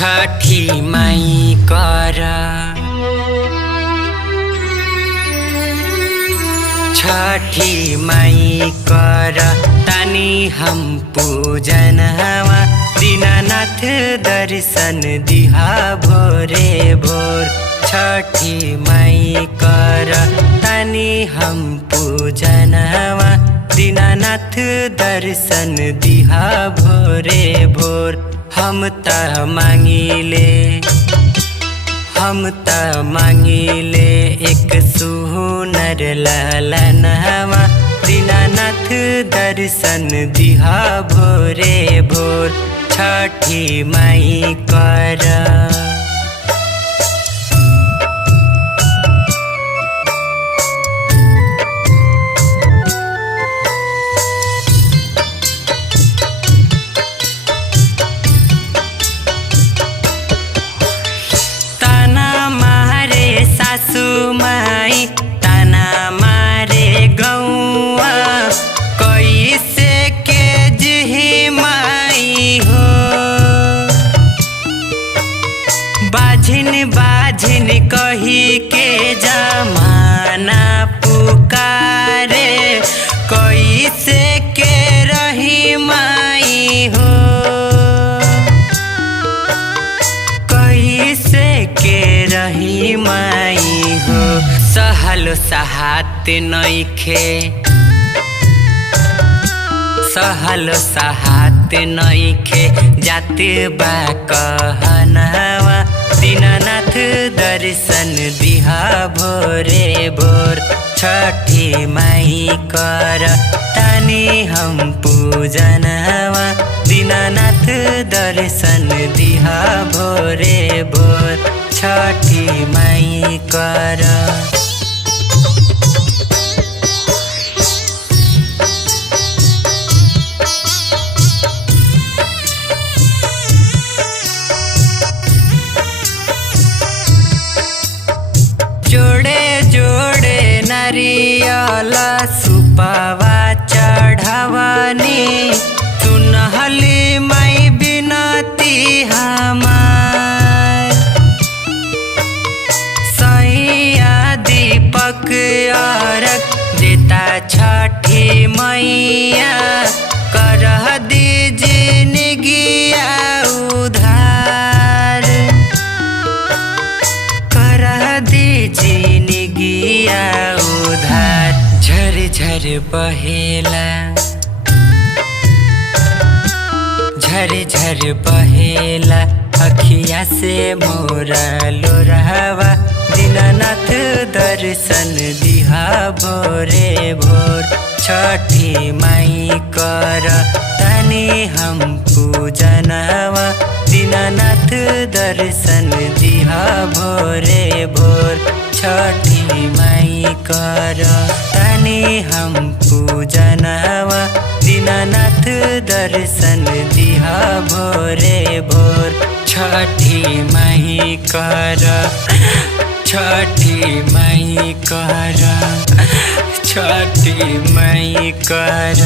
छठी माई कर छठी माई कर तानी हम पूजनवा दीनानाथ दर्शन दिहा भोरे भोर। छठी माई कर तानी हम पूजनवा दीनानाथ दर्शन दिहा भोरे भोर। हम त मांगिले एक सुनर ललनवा दीनानाथ दर्शन दिहा भोरे भोर। छठी माई कर सासु माई ताना मारे गौआ कैसे के जिही माई हो। बाझिन बाझिन कही के जमाना पुकारे कैसे के रही माई हो। कैसे के रही माई हो। सहल सहात नइखे सहल सहात नइखे जाते बा कहनवा दीनानाथ दर्शन दिहा भोरे भोर। छठी माई कर तानी हम पूजनवा दीनानाथ दर्शन दिहा भोरे भोर। छठी माई कर जोड़े जोड़े नारियल सुपावा चढ़ावनी सुनहली माई बिनती हमार। सैया दीपक अर्घ देता छठी मैया करह दी जिंदगिया उधार। करह दी जिंदगिया उधार। झर झर बहेला झर झर बहेला अखिया से मोरा लोरहवा दीनानाथ दर्शन दिहा भोरे भोर। छठी माई कर तानी हम पूजनवा दीनानाथ दर्शन दिहा भोरे भोर। छठी माई कर तानी हम पूजनवा दीनानाथ दर्शन दिहा भोरे भोर। छठी माई कर छठी माई कर छठी माई कर।